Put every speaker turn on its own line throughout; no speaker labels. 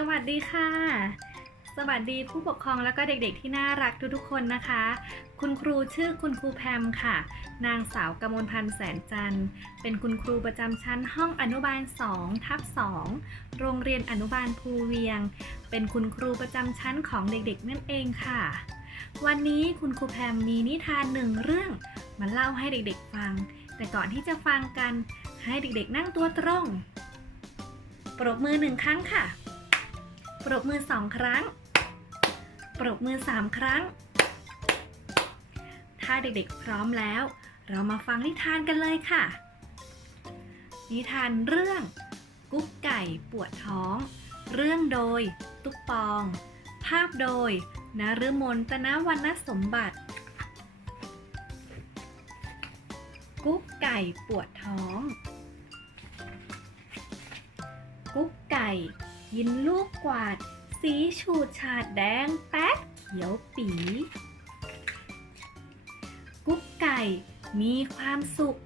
สวัสดีค่ะ สวัสดีผู้ปกครองแล้วก็เด็กๆที่น่ารักทุกๆคนนะคะ คุณครูชื่อคุณครูแพมค่ะ นางสาวกมลพันธ์แสนจันทร์ เป็นคุณครูประจำชั้นห้องอนุบาล2ทับ2โรงเรียนอนุบาลภูเวียง เป็นคุณครูประจำชั้นของเด็กๆ นั่นเองค่ะ วันนี้คุณครูแพมมีนิทานหนึ่งเรื่องมาเล่าให้เด็กๆฟัง แต่ก่อนที่จะฟังกันให้เด็กๆนั่งตัวตรง ปรบมือหนึ่งครั้งค่ะ ปรบมือสองครั้ง ปรบมือสามครั้ง ถ้าเด็กๆพร้อมแล้ว เรามาฟังนิทานกันเลยค่ะ นิทานเรื่อง กุ๊กไก่ปวดท้อง เรื่องโดย ตุ๊กปอง ภาพโดยนฤมลตนวรรณสมบัติ กุ๊กไก่ปวดท้อง กุ๊กไก่ กินลูกกวาด สีฉูดฉาดแดงแป๊ดเขียวปี กุ๊กไก่ มีความสุข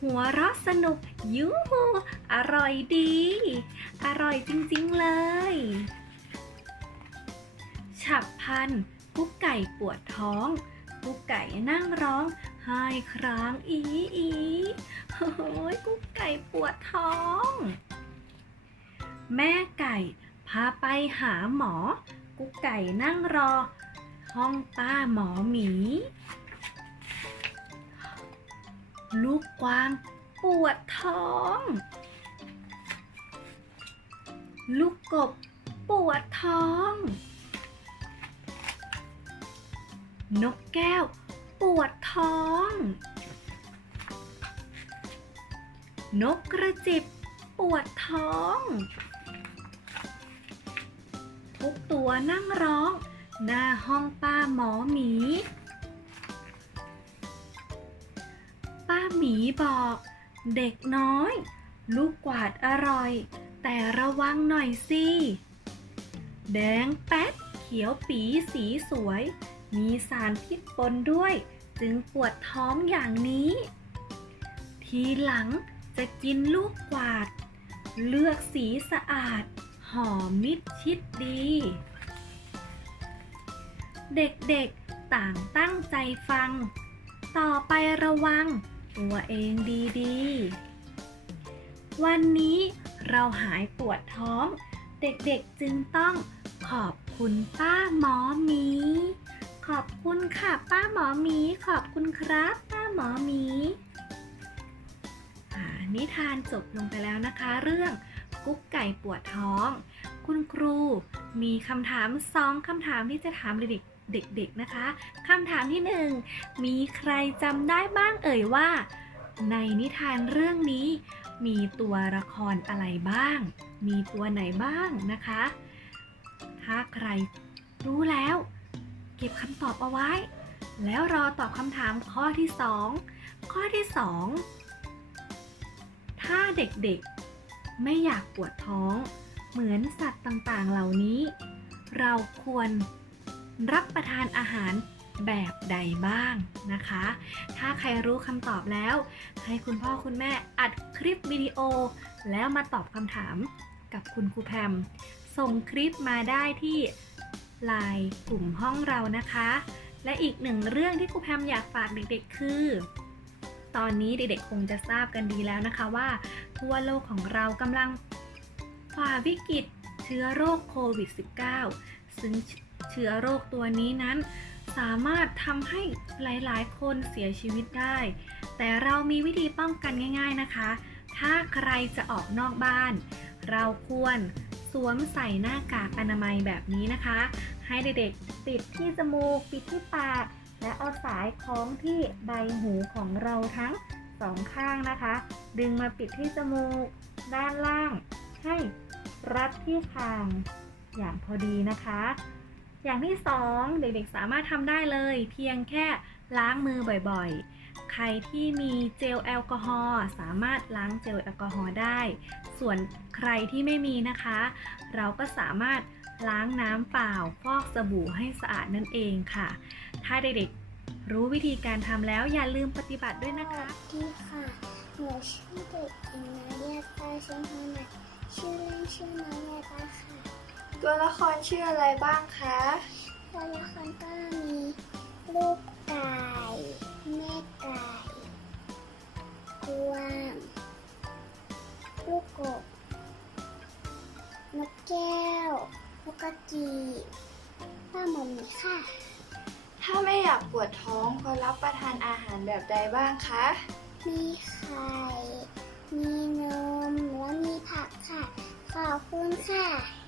หัวเราะสนุกยูหูอร่อยดี อร่อยจริงๆเลย ฉับพัน กุ๊กไก่ปวดท้องกุ๊กไก่นั่งร้องไห้ครางอีอีโอ้ยกุ๊กไก่ปวดท้อง แม่ไก่ พาไปหาหมอ กุ๊กไก่นั่งรอ ห้องป้าหมอหมี ลูกกวางปวดท้อง ลูกกบปวดท้อง นกแก้ว ปวดท้อง นกกระจิบ ปวดท้อง ทุกตัวนั่งร้อง หน้าห้องป้าหมอหมี ป้าหมีบอก เด็กน้อย ลูกกวาดอร่อย แต่ระวังหน่อยสิ แดงแป๊ดเขียวปีสีสวย มีสารพิษปนด้วย จึงปวดท้องอย่างนี้ ทีหลังจะกินลูกกวาด เลือกสีสะอาด หอมมิดชิดดี เด็กๆต่างตั้งใจฟัง ต่อไประวัง ตัวเองดีๆ วันนี้เราหายปวดท้อง เด็กๆจึงต้องขอบคุณป้าหมอหมี ขอบคุณค่ะป้าหมอหมี ขอบคุณครับป้าหมอหมีอ่านิทานจบลงไปแล้วนะคะ เรื่อง กุ๊กไก่ปวดท้อง คุณครูมีคำถามสองคำถามที่จะถามเด็กๆเด็กๆนะคะคำถามที่หนึ่งมีใครจำได้บ้างเอ่ยว่า ในนิทานเรื่องนี้ มีตัวละครอะไรบ้าง มีตัวไหนบ้างนะคะ ถ้าใครรู้แล้ว เก็บคำตอบเอาไว้ แล้วรอตอบคำถามข้อที่2ข้อที่2ถ้าเด็กๆ ไม่อยากปวดท้อง เหมือนสัตว์ต่างๆ เหล่านี้ เราควรรับประทานอาหารแบบใดบ้างนะคะ ถ้าใครรู้คำตอบแล้ว ให้คุณพ่อคุณแม่อัดคลิปวิดีโอ แล้วมาตอบคำถามกับคุณครูแพม ส่งคลิปมาได้ที่ไลน์กลุ่มห้องเรานะคะ และอีกหนึ่งเรื่องที่ครูแพมอยากฝากเด็กๆ คือ ตอนนี้เด็กๆคงจะทราบกันดีแล้วนะคะว่า ทั่วโลกของเรากำลังฝ่าวิกฤตเชื้อโรคโควิด -19 ซึ่งเชื้อโรคตัวนี้นั้น สามารถทำให้หลายๆ คนเสียชีวิตได้ แต่เรามีวิธีป้องกันง่ายๆนะคะ ถ้าใครจะออกนอกบ้าน เราควรสวมใส่หน้ากากอนามัยแบบนี้นะคะ ให้เด็กๆปิดที่จมูก ปิดที่ปาก และเอาสายคล้องที่ใบหูของเราทั้งสองข้างนะคะ ดึงมาปิดที่จมูกด้านล่าง ให้รัดที่คางอย่างพอดีนะคะ อย่างที่สองเด็กๆสามารถทำได้เลย เพียงแค่ล้างมือบ่อยๆ ใครที่มีเจลแอลกอฮอล์สามารถล้างเจลแอลกอฮอล์ได้ ส่วนใครที่ไม่มีนะคะ เราก็สามารถล้างน้ำเปล่าฟอกสบู่ให้สะอาดนั่นเองค่ะ ถ้าเด็กๆรู้วิธีการทำแล้วอย่าลืมปฏิบัติด้วยนะคะ
สวัสดีค่ะ หนูชื่อเด็กหญิงนาเรียตาเชนฮานะชื่อเล่นชื่อน้องยาตาค่ะ
ตัวละครชื่ออะไรบ้างคะ
ตัวละครก็มีลูก วางลูกกบนกแก้วนกกระจีป้าหมอมีค่ะ
ถ้าไม่อยากปวดท้องควรรับประทานอาหารแบบใดบ้างคะ
มีไข่ มีนม และมีผักค่ะ ขอบคุณค่ะ